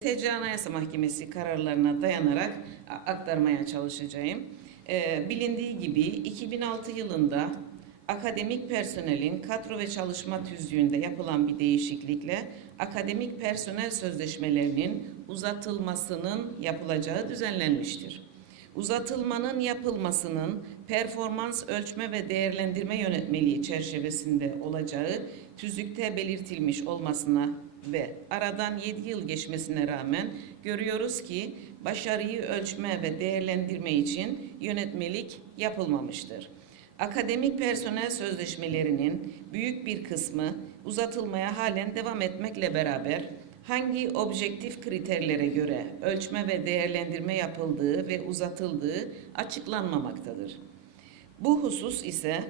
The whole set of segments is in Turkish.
TC Anayasa Mahkemesi kararlarına dayanarak aktarmaya çalışacağım. Ee, bilindiği gibi 2006 yılında akademik personelin kadro ve çalışma tüzüğünde yapılan bir değişiklikle akademik personel sözleşmelerinin uzatılmasının yapılacağı düzenlenmiştir. Uzatılmanın yapılmasının performans ölçme ve değerlendirme yönetmeliği çerçevesinde olacağı tüzükte belirtilmiş olmasına ve aradan 7 yıl geçmesine rağmen görüyoruz ki başarıyı ölçme ve değerlendirme için yönetmelik yapılmamıştır. Akademik personel sözleşmelerinin büyük bir kısmı uzatılmaya halen devam etmekle beraber hangi objektif kriterlere göre ölçme ve değerlendirme yapıldığı ve uzatıldığı açıklanmamaktadır. Bu husus ise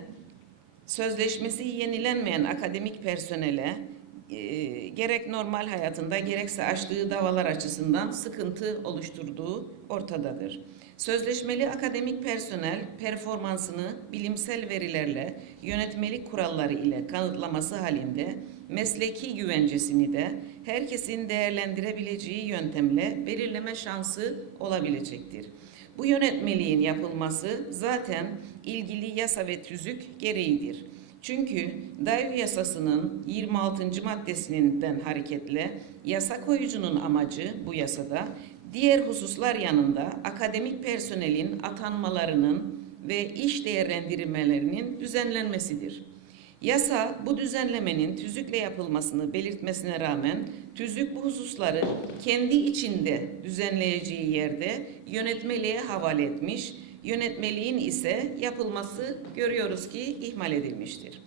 sözleşmesi yenilenmeyen akademik personele e, gerek normal hayatında gerekse açtığı davalar açısından sıkıntı oluşturduğu ortadadır. Sözleşmeli akademik personel performansını bilimsel verilerle, yönetmelik kuralları ile kanıtlaması halinde mesleki güvencesini de herkesin değerlendirebileceği yöntemle belirleme şansı olabilecektir. Bu yönetmeliğin yapılması zaten ilgili yasa ve tüzük gereğidir. Çünkü DAEV yasasının 26. maddesinden hareketle yasa koyucunun amacı bu yasada diğer hususlar yanında akademik personelin atanmalarının ve iş değerlendirmelerinin düzenlenmesidir. Yasa bu düzenlemenin tüzükle yapılmasını belirtmesine rağmen tüzük bu hususları kendi içinde düzenleyeceği yerde yönetmeliğe havale etmiş, yönetmeliğin ise yapılması görüyoruz ki ihmal edilmiştir.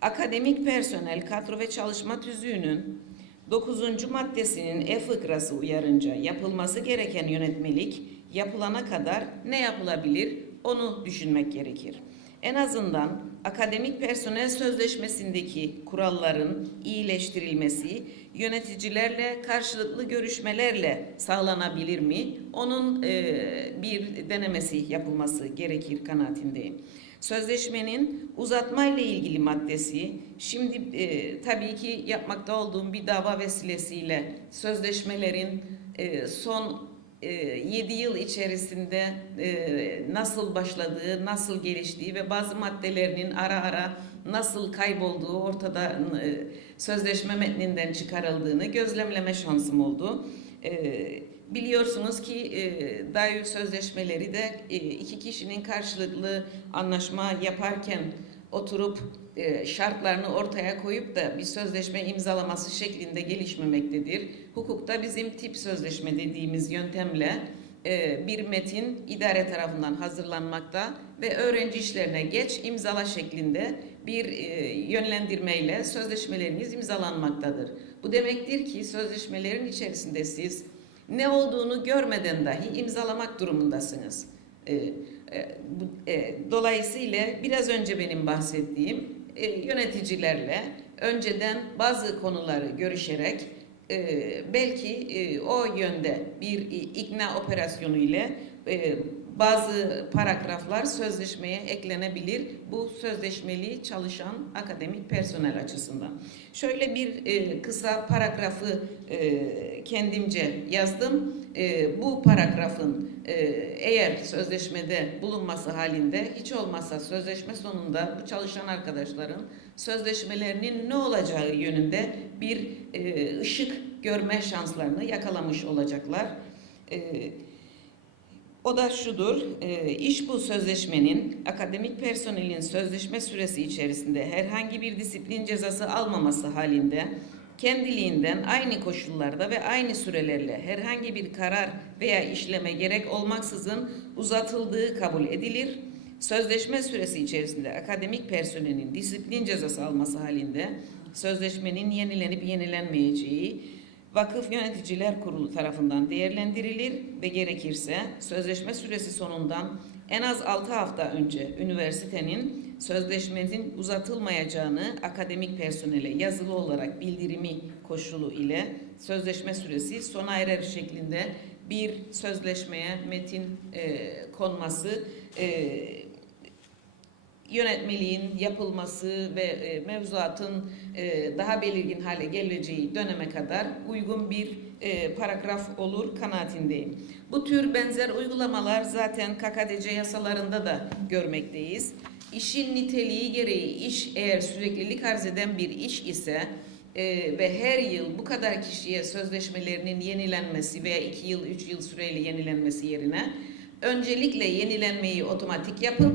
Akademik personel kadro ve çalışma tüzüğünün 9. maddesinin E fıkrası uyarınca yapılması gereken yönetmelik yapılana kadar ne yapılabilir onu düşünmek gerekir. En azından akademik personel sözleşmesindeki kuralların iyileştirilmesi yöneticilerle karşılıklı görüşmelerle sağlanabilir mi? Onun e, bir denemesi yapılması gerekir kanaatindeyim. Sözleşmenin uzatma ile ilgili maddesi şimdi e, tabii ki yapmakta olduğum bir dava vesilesiyle sözleşmelerin e, son 7 yıl içerisinde e, nasıl başladığı, nasıl geliştiği ve bazı maddelerinin ara ara nasıl kaybolduğu ortada e, sözleşme metninden çıkarıldığını gözlemleme şansım oldu. E, Biliyorsunuz ki e, DAEV sözleşmeleri de e, iki kişinin karşılıklı anlaşma yaparken oturup e, şartlarını ortaya koyup da bir sözleşme imzalaması şeklinde gelişmemektedir. Hukukta bizim tip sözleşme dediğimiz yöntemle e, bir metin idare tarafından hazırlanmakta ve öğrenci işlerine geç imzala şeklinde bir e, yönlendirmeyle sözleşmeleriniz imzalanmaktadır. Bu demektir ki sözleşmelerin içerisinde siz ne olduğunu görmeden dahi imzalamak durumundasınız. E, e, dolayısıyla biraz önce benim bahsettiğim yöneticilerle önceden bazı konuları görüşerek belki o yönde bir ikna operasyonu ile bazı paragraflar sözleşmeye eklenebilir. Bu sözleşmeli çalışan akademik personel açısından. Şöyle bir e, kısa paragrafı e, kendimce yazdım. E, bu paragrafın e, eğer sözleşmede bulunması halinde hiç olmazsa sözleşme sonunda bu çalışan arkadaşların sözleşmelerinin ne olacağı yönünde bir e, ışık görme şanslarını yakalamış olacaklar. E, o da şudur, e, iş bu sözleşmenin akademik personelin sözleşme süresi içerisinde herhangi bir disiplin cezası almaması halinde kendiliğinden aynı koşullarda ve aynı sürelerle herhangi bir karar veya işleme gerek olmaksızın uzatıldığı kabul edilir. Sözleşme süresi içerisinde akademik personelin disiplin cezası alması halinde sözleşmenin yenilenip yenilenmeyeceği Vakıf Yöneticiler Kurulu tarafından değerlendirilir ve gerekirse sözleşme süresi sonundan en az 6 hafta önce üniversitenin sözleşmenin uzatılmayacağını akademik personele yazılı olarak bildirimi koşulu ile sözleşme süresi sona erer şeklinde bir sözleşmeye metin e, konması e, yönetmeliğin yapılması ve e, mevzuatın e, daha belirgin hale geleceği döneme kadar uygun bir e, paragraf olur kanaatindeyim. Bu tür benzer uygulamalar zaten KKTC yasalarında da görmekteyiz. İşin niteliği gereği iş eğer süreklilik arz eden bir iş ise ve her yıl bu kadar kişiye sözleşmelerinin yenilenmesi veya iki yıl, üç yıl süreyle yenilenmesi yerine öncelikle yenilenmeyi otomatik yapıp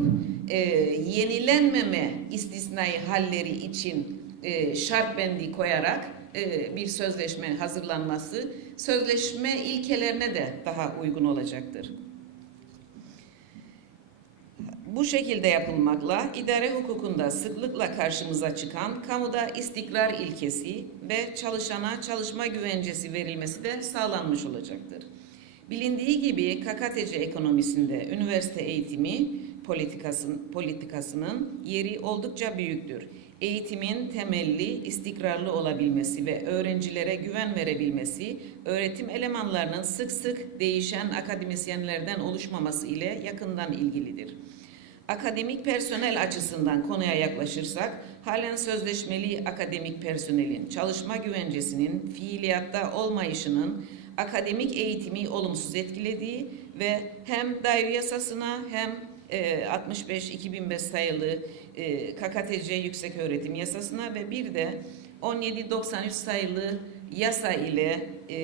e, yenilenmeme istisnai halleri için e, şart bendi koyarak e, bir sözleşme hazırlanması sözleşme ilkelerine de daha uygun olacaktır. Bu şekilde yapılmakla idare hukukunda sıklıkla karşımıza çıkan kamuda istikrar ilkesi ve çalışana çalışma güvencesi verilmesi de sağlanmış olacaktır. Bilindiği gibi KKTC ekonomisinde üniversite eğitimi politikasının, politikasının yeri oldukça büyüktür. Eğitimin temelli, istikrarlı olabilmesi ve öğrencilere güven verebilmesi, öğretim elemanlarının sık sık değişen akademisyenlerden oluşmaması ile yakından ilgilidir. Akademik personel açısından konuya yaklaşırsak, halen sözleşmeli akademik personelin çalışma güvencesinin fiiliyatta olmayışının akademik eğitimi olumsuz etkilediği ve hem DAYO yasasına hem e, 65-2005 sayılı e, KKTC Yükseköğretim Yasasına ve bir de 1793 sayılı yasa ile e,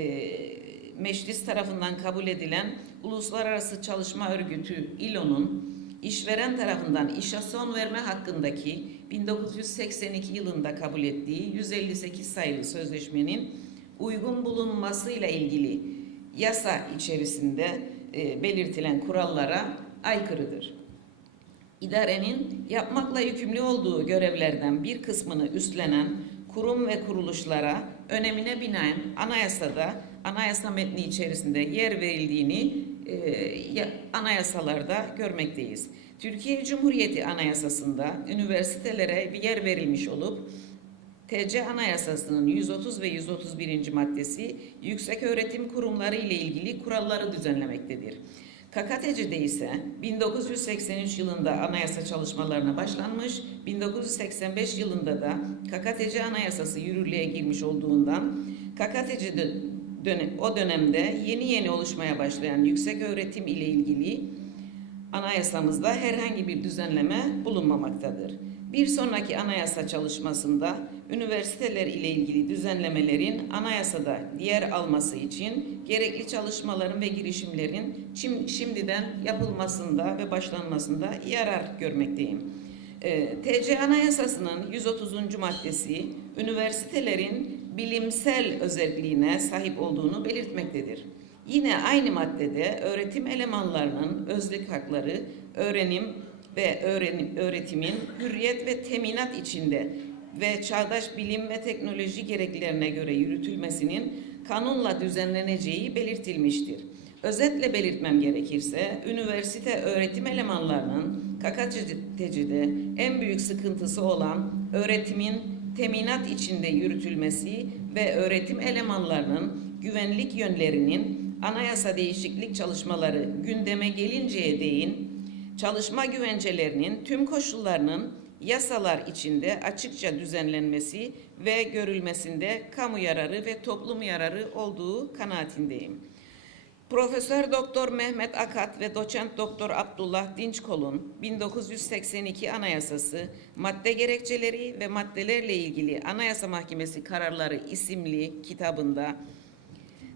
meclis tarafından kabul edilen Uluslararası Çalışma Örgütü İLO'nun işveren tarafından işe son verme hakkındaki 1982 yılında kabul ettiği 158 sayılı sözleşmenin uygun bulunmasıyla ilgili yasa içerisinde e, belirtilen kurallara aykırıdır. İdarenin yapmakla yükümlü olduğu görevlerden bir kısmını üstlenen kurum ve kuruluşlara önemine binaen anayasada, anayasa metni içerisinde yer verildiğini e, anayasalarda görmekteyiz. Türkiye Cumhuriyeti Anayasası'nda üniversitelere bir yer verilmiş olup TC Anayasası'nın 130 ve 131. maddesi yüksek öğretim kurumları ile ilgili kuralları düzenlemektedir. KKTC'de ise 1983 yılında anayasa çalışmalarına başlanmış, 1985 yılında da KKTC Anayasası yürürlüğe girmiş olduğundan KKTC'de dönem, o dönemde yeni yeni oluşmaya başlayan yüksek öğretim ile ilgili anayasamızda herhangi bir düzenleme bulunmamaktadır. Bir sonraki anayasa çalışmasında üniversiteler ile ilgili düzenlemelerin anayasada yer alması için gerekli çalışmaların ve girişimlerin şimdiden yapılmasında ve başlanmasında yarar görmekteyim. Ee, TC Anayasası'nın 130. maddesi üniversitelerin bilimsel özelliğine sahip olduğunu belirtmektedir. Yine aynı maddede öğretim elemanlarının özlük hakları, öğrenim ve öğrenim, öğretimin hürriyet ve teminat içinde ve çağdaş bilim ve teknoloji gereklerine göre yürütülmesinin kanunla düzenleneceği belirtilmiştir. Özetle belirtmem gerekirse, üniversite öğretim elemanlarının KKTC'de en büyük sıkıntısı olan öğretimin teminat içinde yürütülmesi ve öğretim elemanlarının güvenlik yönlerinin anayasa değişiklik çalışmaları gündeme gelinceye değin çalışma güvencelerinin tüm koşullarının yasalar içinde açıkça düzenlenmesi ve görülmesinde kamu yararı ve toplum yararı olduğu kanaatindeyim. Profesör Doktor Mehmet Akat ve Doçent Doktor Abdullah Dinçkol'un 1982 Anayasası madde gerekçeleri ve maddelerle ilgili Anayasa Mahkemesi kararları isimli kitabında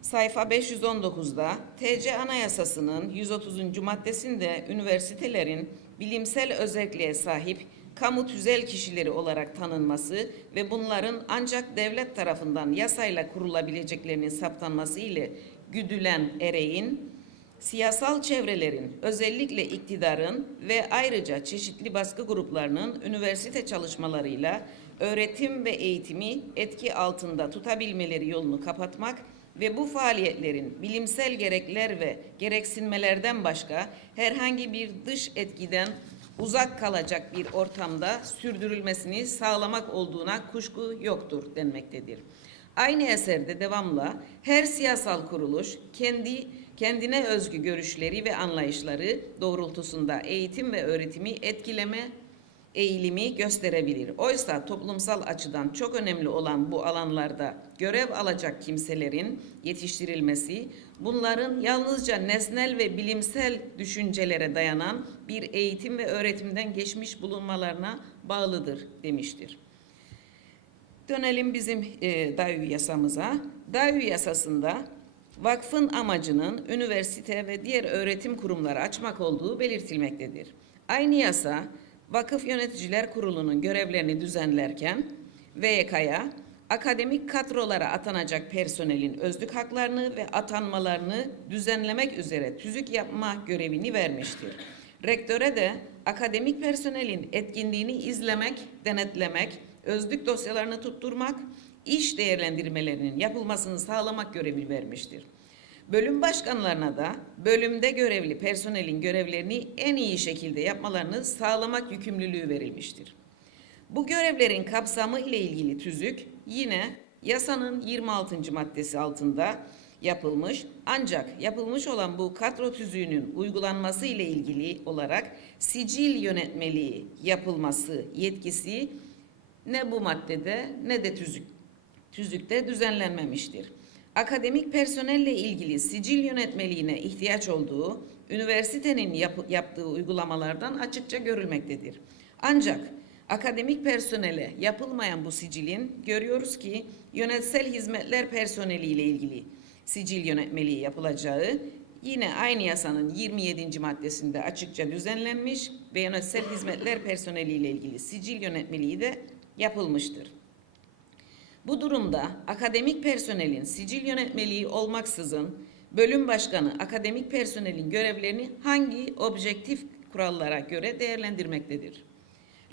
sayfa 519'da TC Anayasası'nın 130. maddesinde üniversitelerin bilimsel özelliğe sahip kamu tüzel kişileri olarak tanınması ve bunların ancak devlet tarafından yasayla kurulabileceklerinin saptanması ile güdülen ereğin siyasal çevrelerin, özellikle iktidarın ve ayrıca çeşitli baskı gruplarının üniversite çalışmalarıyla öğretim ve eğitimi etki altında tutabilmeleri yolunu kapatmak ve bu faaliyetlerin bilimsel gerekler ve gereksinmelerden başka herhangi bir dış etkiden uzak kalacak bir ortamda sürdürülmesini sağlamak olduğuna kuşku yoktur denmektedir. Aynı eserde devamla her siyasal kuruluş kendi kendine özgü görüşleri ve anlayışları doğrultusunda eğitim ve öğretimi etkileme eğilimi gösterebilir. Oysa toplumsal açıdan çok önemli olan bu alanlarda görev alacak kimselerin yetiştirilmesi, bunların yalnızca nesnel ve bilimsel düşüncelere dayanan bir eğitim ve öğretimden geçmiş bulunmalarına bağlıdır demiştir. Dönelim bizim e, DAÜ yasamıza. DAÜ yasasında vakfın amacının üniversite ve diğer öğretim kurumları açmak olduğu belirtilmektedir. Aynı yasa Vakıf Yöneticiler Kurulu'nun görevlerini düzenlerken VYK'ya akademik kadrolara atanacak personelin özlük haklarını ve atanmalarını düzenlemek üzere tüzük yapma görevini vermiştir. Rektöre de akademik personelin etkinliğini izlemek, denetlemek, özlük dosyalarını tutturmak, iş değerlendirmelerinin yapılmasını sağlamak görevi vermiştir. Bölüm başkanlarına da bölümde görevli personelin görevlerini en iyi şekilde yapmalarını sağlamak yükümlülüğü verilmiştir. Bu görevlerin kapsamı ile ilgili tüzük yine yasanın 26. maddesi altında yapılmış ancak yapılmış olan bu kadro tüzüğünün uygulanması ile ilgili olarak sicil yönetmeliği yapılması yetkisi ne bu maddede ne de tüzük tüzükte düzenlenmemiştir. Akademik personelle ilgili sicil yönetmeliğine ihtiyaç olduğu üniversitenin yap- yaptığı uygulamalardan açıkça görülmektedir. Ancak akademik personele yapılmayan bu sicilin görüyoruz ki yönetsel hizmetler personeliyle ilgili sicil yönetmeliği yapılacağı yine aynı yasanın 27. maddesinde açıkça düzenlenmiş ve yönetsel hizmetler personeliyle ilgili sicil yönetmeliği de yapılmıştır. Bu durumda akademik personelin sicil yönetmeliği olmaksızın bölüm başkanı akademik personelin görevlerini hangi objektif kurallara göre değerlendirmektedir?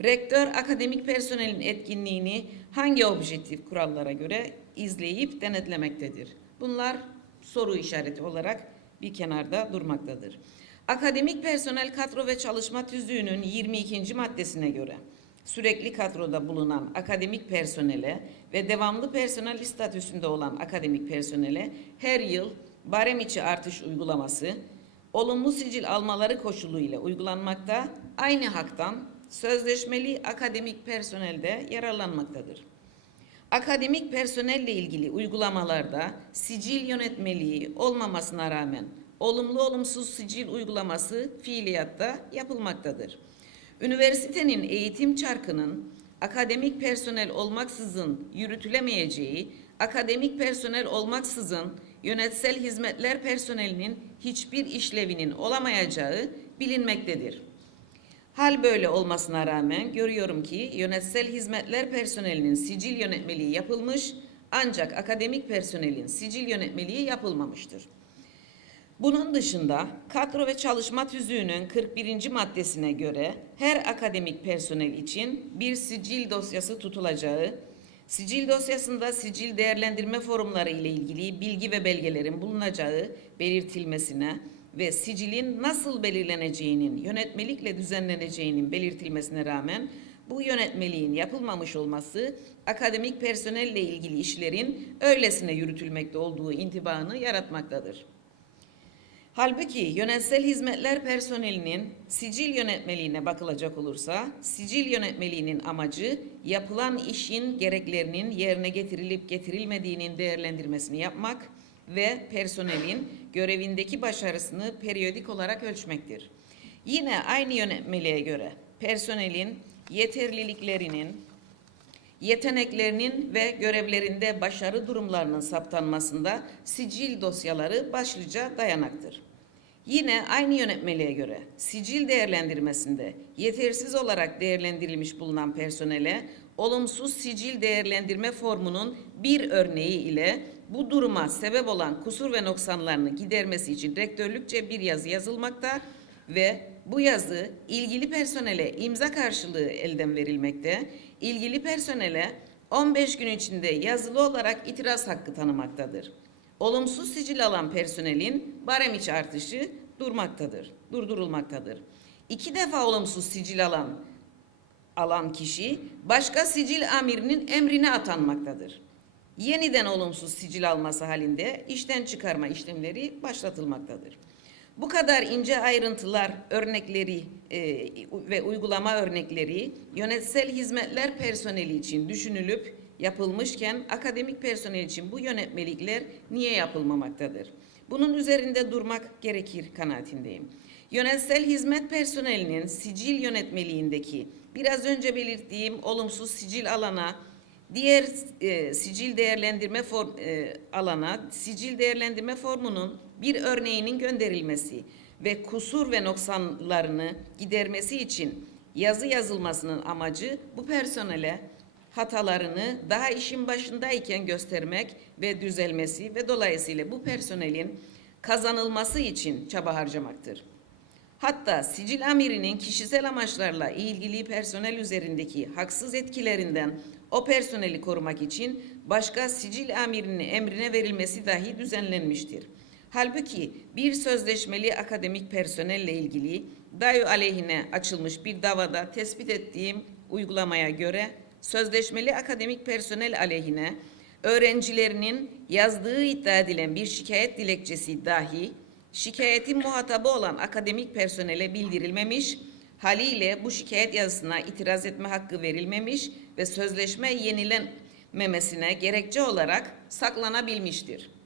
Rektör akademik personelin etkinliğini hangi objektif kurallara göre izleyip denetlemektedir? Bunlar soru işareti olarak bir kenarda durmaktadır. Akademik personel kadro ve çalışma tüzüğünün 22. maddesine göre sürekli kadroda bulunan akademik personele ve devamlı personel statüsünde olan akademik personele her yıl barem içi artış uygulaması olumlu sicil almaları koşuluyla uygulanmakta aynı haktan sözleşmeli akademik personelde yararlanmaktadır. Akademik personelle ilgili uygulamalarda sicil yönetmeliği olmamasına rağmen olumlu olumsuz sicil uygulaması fiiliyatta yapılmaktadır. Üniversitenin eğitim çarkının akademik personel olmaksızın yürütülemeyeceği, akademik personel olmaksızın yönetsel hizmetler personelinin hiçbir işlevinin olamayacağı bilinmektedir. Hal böyle olmasına rağmen görüyorum ki yönetsel hizmetler personelinin sicil yönetmeliği yapılmış ancak akademik personelin sicil yönetmeliği yapılmamıştır. Bunun dışında kadro ve çalışma tüzüğünün 41. maddesine göre her akademik personel için bir sicil dosyası tutulacağı, sicil dosyasında sicil değerlendirme forumları ile ilgili bilgi ve belgelerin bulunacağı belirtilmesine ve sicilin nasıl belirleneceğinin yönetmelikle düzenleneceğinin belirtilmesine rağmen bu yönetmeliğin yapılmamış olması akademik personelle ilgili işlerin öylesine yürütülmekte olduğu intibanı yaratmaktadır. Halbuki yönetsel hizmetler personelinin sicil yönetmeliğine bakılacak olursa, sicil yönetmeliğinin amacı yapılan işin gereklerinin yerine getirilip getirilmediğinin değerlendirmesini yapmak ve personelin görevindeki başarısını periyodik olarak ölçmektir. Yine aynı yönetmeliğe göre personelin yeterliliklerinin, yeteneklerinin ve görevlerinde başarı durumlarının saptanmasında sicil dosyaları başlıca dayanaktır. Yine aynı yönetmeliğe göre sicil değerlendirmesinde yetersiz olarak değerlendirilmiş bulunan personele olumsuz sicil değerlendirme formunun bir örneği ile bu duruma sebep olan kusur ve noksanlarını gidermesi için rektörlükçe bir yazı yazılmakta ve bu yazı ilgili personele imza karşılığı elden verilmekte, ilgili personele 15 gün içinde yazılı olarak itiraz hakkı tanımaktadır. Olumsuz sicil alan personelin barem içi artışı durmaktadır, durdurulmaktadır. İki defa olumsuz sicil alan alan kişi başka sicil amirinin emrine atanmaktadır. Yeniden olumsuz sicil alması halinde işten çıkarma işlemleri başlatılmaktadır. Bu kadar ince ayrıntılar, örnekleri e, ve uygulama örnekleri yönetsel hizmetler personeli için düşünülüp yapılmışken akademik personel için bu yönetmelikler niye yapılmamaktadır? Bunun üzerinde durmak gerekir kanaatindeyim. Yönetsel hizmet personelinin sicil yönetmeliğindeki biraz önce belirttiğim olumsuz sicil alana, diğer e, sicil değerlendirme form, e, alana, sicil değerlendirme formunun bir örneğinin gönderilmesi ve kusur ve noksanlarını gidermesi için yazı yazılmasının amacı bu personele hatalarını daha işin başındayken göstermek ve düzelmesi ve dolayısıyla bu personelin kazanılması için çaba harcamaktır. Hatta sicil amirinin kişisel amaçlarla ilgili personel üzerindeki haksız etkilerinden o personeli korumak için başka sicil amirinin emrine verilmesi dahi düzenlenmiştir. Halbuki bir sözleşmeli akademik personelle ilgili DAYO aleyhine açılmış bir davada tespit ettiğim uygulamaya göre sözleşmeli akademik personel aleyhine öğrencilerinin yazdığı iddia edilen bir şikayet dilekçesi dahi şikayetin muhatabı olan akademik personele bildirilmemiş, haliyle bu şikayet yazısına itiraz etme hakkı verilmemiş ve sözleşme yenilenmemesine gerekçe olarak saklanabilmiştir.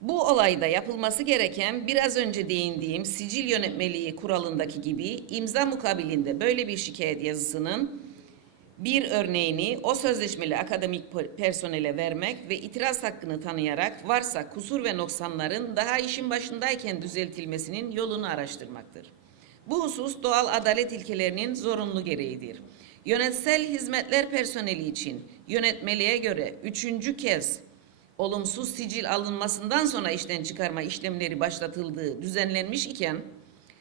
Bu olayda yapılması gereken biraz önce değindiğim sicil yönetmeliği kuralındaki gibi imza mukabilinde böyle bir şikayet yazısının bir örneğini o sözleşmeli akademik personele vermek ve itiraz hakkını tanıyarak varsa kusur ve noksanların daha işin başındayken düzeltilmesinin yolunu araştırmaktır. Bu husus doğal adalet ilkelerinin zorunlu gereğidir. Yönetsel hizmetler personeli için yönetmeliğe göre üçüncü kez olumsuz sicil alınmasından sonra işten çıkarma işlemleri başlatıldığı düzenlenmiş iken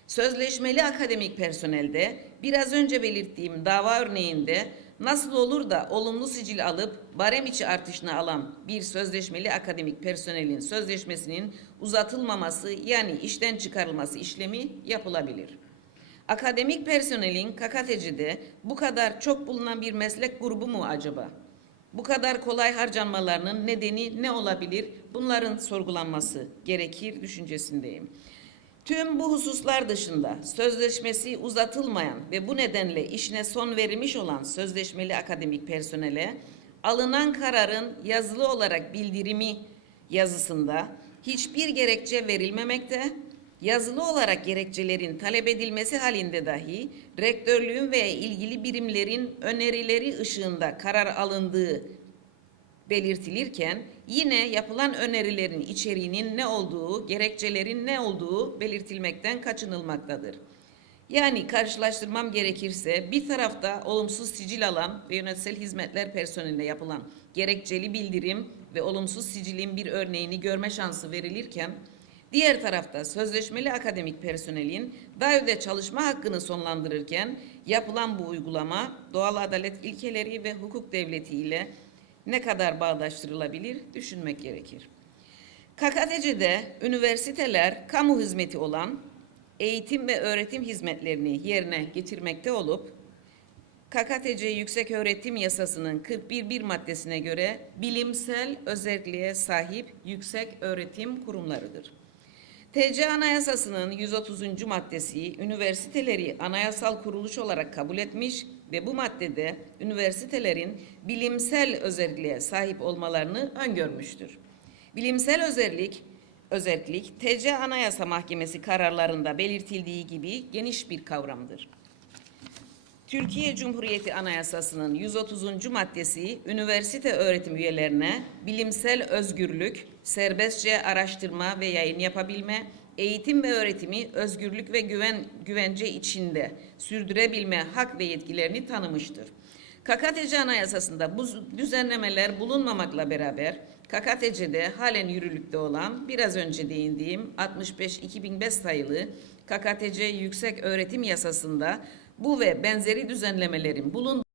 sözleşmeli akademik personelde biraz önce belirttiğim dava örneğinde nasıl olur da olumlu sicil alıp barem içi artışını alan bir sözleşmeli akademik personelin sözleşmesinin uzatılmaması yani işten çıkarılması işlemi yapılabilir. Akademik personelin KKTC'de bu kadar çok bulunan bir meslek grubu mu acaba? Bu kadar kolay harcanmalarının nedeni ne olabilir? Bunların sorgulanması gerekir düşüncesindeyim. Tüm bu hususlar dışında sözleşmesi uzatılmayan ve bu nedenle işine son verilmiş olan sözleşmeli akademik personele alınan kararın yazılı olarak bildirimi yazısında hiçbir gerekçe verilmemekte, yazılı olarak gerekçelerin talep edilmesi halinde dahi rektörlüğün veya ilgili birimlerin önerileri ışığında karar alındığı belirtilirken yine yapılan önerilerin içeriğinin ne olduğu, gerekçelerin ne olduğu belirtilmekten kaçınılmaktadır. Yani karşılaştırmam gerekirse bir tarafta olumsuz sicil alan ve yönetsel hizmetler personeline yapılan gerekçeli bildirim ve olumsuz sicilin bir örneğini görme şansı verilirken diğer tarafta sözleşmeli akademik personelin DAYO'da çalışma hakkını sonlandırırken yapılan bu uygulama doğal adalet ilkeleri ve hukuk devleti ile ne kadar bağdaştırılabilir düşünmek gerekir. KKTC'de üniversiteler kamu hizmeti olan eğitim ve öğretim hizmetlerini yerine getirmekte olup KKTC Yüksek Öğretim Yasası'nın 41.1 maddesine göre bilimsel özelliğe sahip yüksek öğretim kurumlarıdır. TC Anayasası'nın 130. maddesi üniversiteleri anayasal kuruluş olarak kabul etmiş ve bu maddede üniversitelerin bilimsel özelliğe sahip olmalarını öngörmüştür. Bilimsel özellik, özellik TC Anayasa Mahkemesi kararlarında belirtildiği gibi geniş bir kavramdır. Türkiye Cumhuriyeti Anayasası'nın 130. maddesi üniversite öğretim üyelerine bilimsel özgürlük, serbestçe araştırma ve yayın yapabilme, eğitim ve öğretimi özgürlük ve güven güvence içinde sürdürebilme hak ve yetkilerini tanımıştır. KKTC Anayasası'nda bu düzenlemeler bulunmamakla beraber KKTC'de halen yürürlükte olan biraz önce değindiğim 65-2005 sayılı KKTC Yüksek Öğretim Yasası'nda bu ve benzeri düzenlemelerin bulunduğu